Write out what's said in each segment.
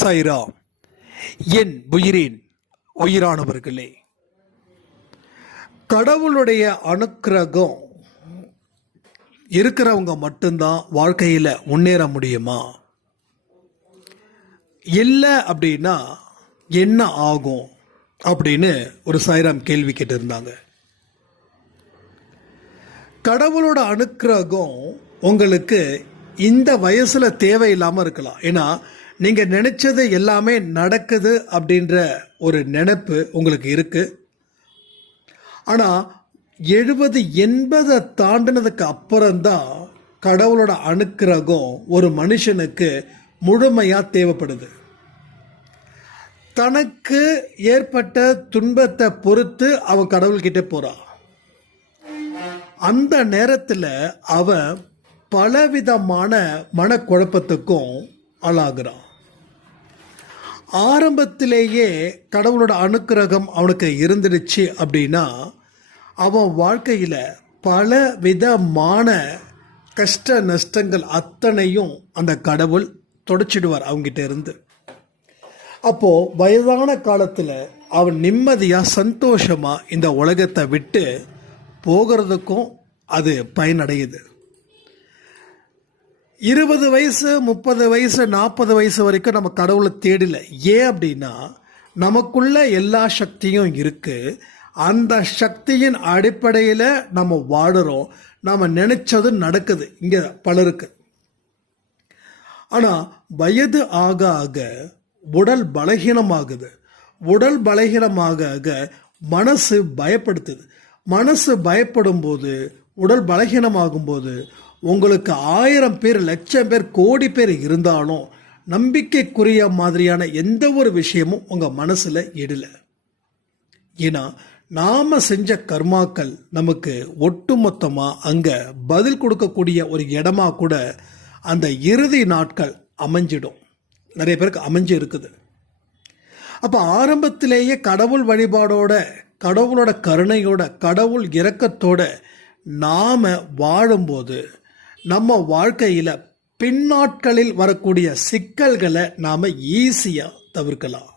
சைரா. என் உயிரின் உயிரானவர்களே. கடவுளுடைய அனுக்கிரகம் இருக்கிறவங்க மட்டும்தான் வாழ்க்கையில் முன்னேற முடியுமா? இல்லை அப்படின்னா என்ன ஆகும் அப்படின்னு ஒரு சாய்ராம் கேள்வி கேட்டிருந்தாங்க. கடவுளோட அனுக்கிரகம் உங்களுக்கு இந்த வயசில் தேவையில்லாமல் இருக்கலாம். ஏன்னா நீங்க நினைச்சது எல்லாமே நடக்குது அப்படின்ற ஒரு நினைப்பு உங்களுக்கு இருக்கு. ஆனா எழுபது எண்பதை தாண்டினதுக்கு அப்புறம்தான் கடவுளோட அனுக்கிரகம் ஒரு மனுஷனுக்கு முழுமையா தேவைப்படுது. தனக்கு ஏற்பட்ட துன்பத்தை பொறுத்து அவன் கடவுள்கிட்ட போறான். அந்த நேரத்தில் அவன் பலவிதமான மனக்குழப்பத்துக்கும் ஆளாகிறான். ஆரம்பத்திலேயே கடவுளோட அனுக்கிரகம் அவனுக்கு இருந்துடுச்சு அப்படின்னா அவன் வாழ்க்கையில் பல விதமான கஷ்ட நஷ்டங்கள் அத்தனையும் அந்த கடவுள் தொடச்சிடுவார் அவங்ககிட்ட இருந்து. அப்போ வயதான காலத்தில் அவன் நிம்மதியாக சந்தோஷமாக இந்த உலகத்தை விட்டு போகிறதுக்கும் அது பயனடையுது. இருபது வயசு முப்பது வயசு நாற்பது வயசு வரைக்கும் நம்ம கடவுளை தேடல. ஏன் அப்படின்னா நமக்குள்ள எல்லா சக்தியும் இருக்கு. அந்த சக்தியின் அடிப்படையில் நம்ம வாடுறோம். நம்ம நினைச்சது நடக்குது. இங்கே பலருக்கு. ஆனால் வயது ஆக ஆக உடல் பலகீனமாகுது. உடல் பலகீனமாக ஆக மனசு பயப்படுத்துது. மனசு பயப்படும் போது உடல் பலகீனமாகும் போது உங்களுக்கு ஆயிரம் பேர் லட்சம் பேர் கோடி பேர் இருந்தாலும் நம்பிக்கைக்குரிய மாதிரியான எந்த ஒரு விஷயமும் உங்கள் மனசில் இடல. ஏன்னா நாம் செஞ்ச கர்மாக்கள் நமக்கு ஒட்டுமொத்தமாக அங்கே பதில் கொடுக்கக்கூடிய ஒரு இடமா கூட அந்த இறுதி நாட்கள் அமைஞ்சிடும். நிறைய பேருக்கு அமைஞ்சு இருக்குது. அப்போ ஆரம்பத்திலேயே கடவுள் வழிபாடோட கடவுளோட கருணையோட கடவுள் இரக்கத்தோட நாம் வாழும்போது நம்ம வாழ்க்கையில் பின்னாட்களில் வரக்கூடிய சிக்கல்களை நாம் ஈஸியாக தவிர்க்கலாம்.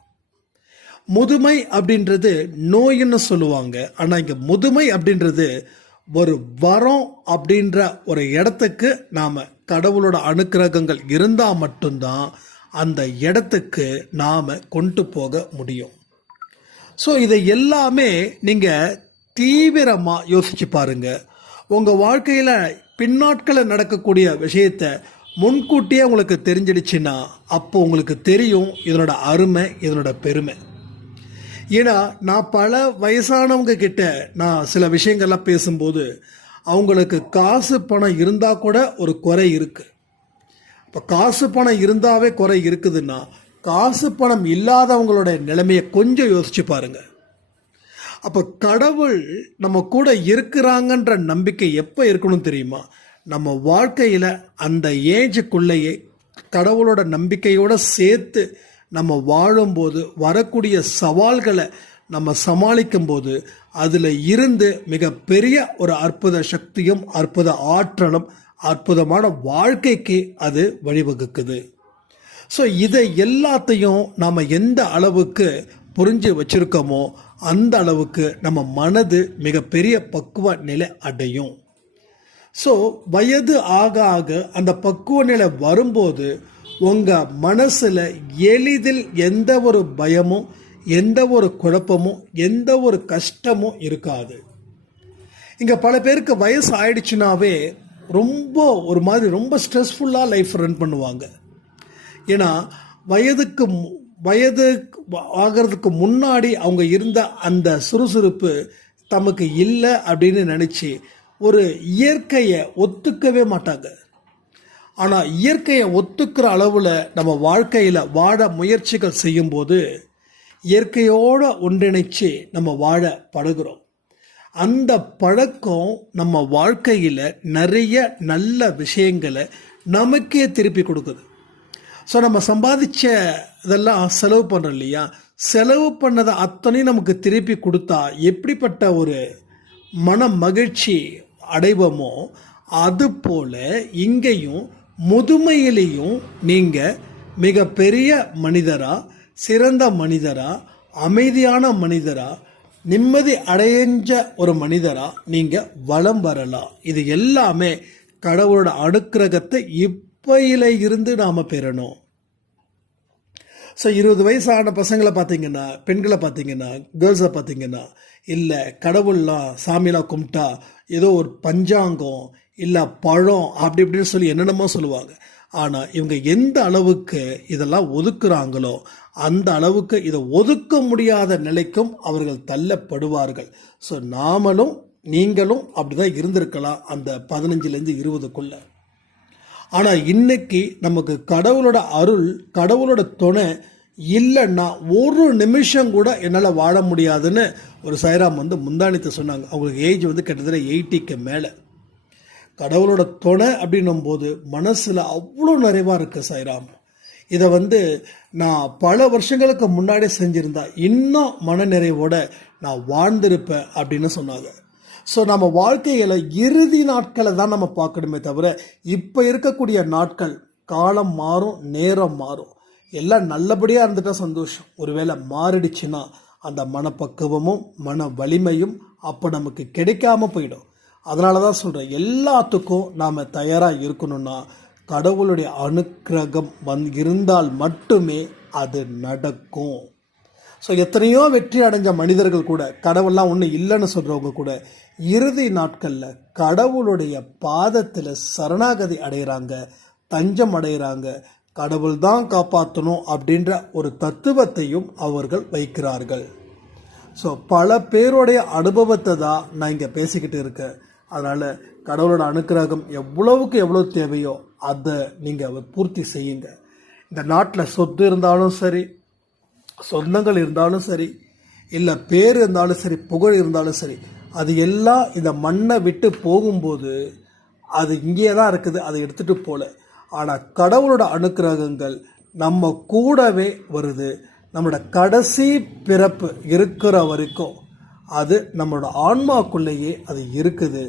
முதுமை அப்படின்றது நோயின்னு சொல்லுவாங்க. ஆனால் இங்கே முதுமை அப்படின்றது ஒரு வரம் அப்படின்ற ஒரு இடத்துக்கு நாம் கடவுளோட அனுக்கிரகங்கள் இருந்தால் மட்டும்தான் அந்த இடத்துக்கு நாம் கொண்டு போக முடியும். ஸோ இதை எல்லாமே நீங்கள் தீவிரமாக யோசிச்சு பாருங்கள் உங்கள் வாழ்க்கையில் பின்னாட்களில் நடக்கக்கூடிய விஷயத்த முன்கூட்டியே உங்களுக்கு தெரிஞ்சிடுச்சுன்னா அப்போ உங்களுக்கு தெரியும் இதனோட அருமை இதனோட பெருமை. ஏன்னா நான் பல வயசானவங்க கிட்ட நான் சில விஷயங்கள்லாம் பேசும்போது அவங்களுக்கு காசு பணம் இருந்தால் கூட ஒரு குறை இருக்குது இப்போ காசு பணம் இருந்தாவே குறை இருக்குதுன்னா காசு பணம் இல்லாதவங்களோட நிலைமையை கொஞ்சம் யோசிச்சு பாருங்கள் அப்போ கடவுள் நம்ம கூட இருக்கிறாங்கன்ற நம்பிக்கை எப்போ இருக்கணும் தெரியுமா? நம்ம வாழ்க்கையில் அந்த ஏஜுக்குள்ளேயே கடவுளோட நம்பிக்கையோடு சேர்த்து நம்ம வாழும்போது வரக்கூடிய சவால்களை நம்ம சமாளிக்கும் போது அதில் இருந்து மிகப்பெரிய ஒரு அற்புத சக்தியும் அற்புத ஆற்றலும் அற்புதமான வாழ்க்கைக்கு அது வழிவகுக்குது. ஸோ இதை எல்லாத்தையும் நாம் எந்த அளவுக்கு புரிஞ்சு வச்சிருக்கோமோ அந்த அளவுக்கு நம்ம மனது மிகப்பெரிய பக்குவ நிலை அடையும். ஸோ வயது ஆக ஆக அந்த பக்குவ நிலை வரும்போது உங்கள் மனசில் எளிதில் எந்த ஒரு பயமும் எந்த ஒரு குழப்பமும் எந்த ஒரு கஷ்டமும் இருக்காது. இங்கே பல பேருக்கு வயசு ஆயிடுச்சுனாவே ரொம்ப ஒரு மாதிரி ரொம்ப ஸ்ட்ரெஸ்ஃபுல்லாக லைஃப் ரன் பண்ணுவாங்க. ஏன்னா வயதுக்கு வயது ஆகிறதுக்கு முன்னாடி அவங்க இருந்த அந்த சுறுசுறுப்பு தமக்கு இல்லை அப்படின்னு நினச்சி ஒரு இயற்கையை ஒத்துக்கவே மாட்டாங்க. ஆனால் இயற்கையை ஒத்துக்கிற அளவில் நம்ம வாழ்க்கையில் வாழ முயற்சிகள் செய்யும்போது இயற்கையோடு ஒன்றிணைச்சு நம்ம வாழ பழகிறோம் அந்த பழக்கம் நம்ம வாழ்க்கையில் நிறைய நல்ல விஷயங்களை நமக்கே திருப்பி கொடுக்குது. ஸோ நம்ம சம்பாதிச்ச இதெல்லாம் செலவு பண்ணுறோம் இல்லையா? செலவு பண்ணதை அத்தனையும் நமக்கு திருப்பி கொடுத்தா எப்படிப்பட்ட ஒரு மன மகிழ்ச்சி அடைவோமோ அது போல் இங்கேயும் முதுமையிலையும் நீங்கள் மிக பெரிய மனிதரா சிறந்த மனிதரா அமைதியான மனிதரா நிம்மதி அடைஞ்ச ஒரு மனிதரா நீங்கள் வலம் வரலாம். இது எல்லாமே கடவுளோட அனுக்கிரகத்தை இப்பையில இருந்து நாம் பெறணும். ஸோ இருபது வயசான பசங்களை பார்த்தீங்கன்னா பெண்களை பார்த்தீங்கன்னா கேர்ள்ஸை பார்த்தீங்கன்னா இல்லை கடவுள்லாம் சாமிலாம் கும்பிட்டா ஏதோ ஒரு பஞ்சாங்கம் இல்லை பழம் அப்படி இப்படின்னு சொல்லி என்னென்னமோ சொல்லுவாங்க. ஆனால் இவங்க எந்த அளவுக்கு இதெல்லாம் ஒதுக்குறாங்களோ அந்த அளவுக்கு இதை ஒதுக்க முடியாத நிலைக்கும் அவர்கள் தள்ளப்படுவார்கள். ஸோ நாமளும் நீங்களும் அப்படிதான் இருந்திருக்கலாம் அந்த பதினஞ்சுலேருந்து இருபதுக்குள்ளே. ஆனால் இன்னைக்கு நமக்கு கடவுளோட அருள் கடவுளோட துணை இல்லைன்னா ஒரு நிமிஷம் கூட என்னால் வாழ முடியாதுன்னு ஒரு சைராம் வந்து முந்தானித்து சொன்னாங்க. அவங்களுக்கு ஏஜ் வந்து கிட்டத்தட்ட எயிட்டிக்கு மேலே. கடவுளோட துணை அப்படின்னும் போது மனசில் அவ்வளோ நிறைவாக இருக்குது சைராம். இதை வந்து நான் பல வருஷங்களுக்கு முன்னாடியே செஞ்சுருந்தா இன்னும் மன நிறைவோட நான் வாழ்ந்திருப்பேன் அப்படின்னு சொன்னாங்க. ஸோ நம்ம வாழ்க்கையில் இறுதி நாட்களை தான் நம்ம பார்க்கணுமே தவிர இப்போ இருக்கக்கூடிய நாட்கள் காலம் மாறும் நேரம் மாறும். எல்லாம் நல்லபடியாக இருந்துட்டா சந்தோஷம். ஒருவேளை மாறிடுச்சுன்னா அந்த மனப்பக்குவமும் மன வலிமையும் அப்போ நமக்கு கிடைக்காம போயிடும். அதனால தான் சொல்கிறேன் எல்லாத்துக்கும் நாம் தயாராக இருக்கணும்னா கடவுளுடைய அனுக்கிரகம் வந் இருந்தால் மட்டுமே அது நடக்கும். ஸோ எத்தனையோ வெற்றி அடைஞ்ச மனிதர்கள் கூட கடவுள்லாம் ஒன்றும் இல்லைன்னு சொல்கிறவங்க கூட இறுதி நாட்களில் கடவுளுடைய பாதத்தில் சரணாகதி அடைகிறாங்க தஞ்சம் அடைகிறாங்க கடவுள் தான் காப்பாற்றணும் அப்படின்ற ஒரு தத்துவத்தையும் அவர்கள் வைக்கிறார்கள். ஸோ பல பேருடைய அனுபவத்தை தான் நான் இங்கே பேசிக்கிட்டு இருக்கேன். அதனால் கடவுளோட அனுக்கிரகம் எவ்வளவுக்கு எவ்வளோ தேவையோ அதை நீங்கள் பூர்த்தி செய்யுங்க. இந்த நாட்டில் சொத்து இருந்தாலும் சரி சொந்தங்கள் இருந்தாலும் சரி இல்லை பேர் இருந்தாலும் சரி புகழ் இருந்தாலும் சரி அது எல்லாம் இந்த மண்ணை விட்டு போகும்போது அது இங்கேயே தான் இருக்குது அதை எடுத்துகிட்டு போகல ஆனால் கடவுளோட அனுக்கிரகங்கள் நம்ம கூடவே வருது. நம்மளோட கடைசி பிறப்பு இருக்கிற வரைக்கும் அது நம்மளோட ஆன்மாக்குள்ளேயே அது இருக்குது.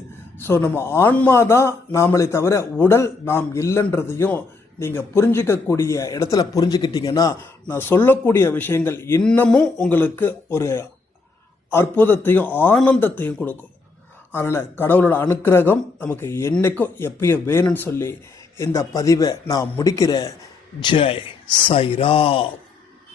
ஸோ நம்ம ஆன்மா தான் நாமளே தவிர உடல் நாம் இல்லைன்றதையும் நீங்கள் புரிஞ்சிக்கக்கூடிய இடத்துல புரிஞ்சுக்கிட்டீங்கன்னா நான் சொல்லக்கூடிய விஷயங்கள் இன்னமும் உங்களுக்கு ஒரு அற்புதத்தையும் ஆனந்தத்தையும் கொடுக்கும். அதனால் கடவுளோட அனுக்கிரகம் நமக்கு என்றைக்கும் எப்பயும் வேணும்னு சொல்லி இந்த பதிவை நான் முடிக்கிறேன். ஜெய் சைராம்.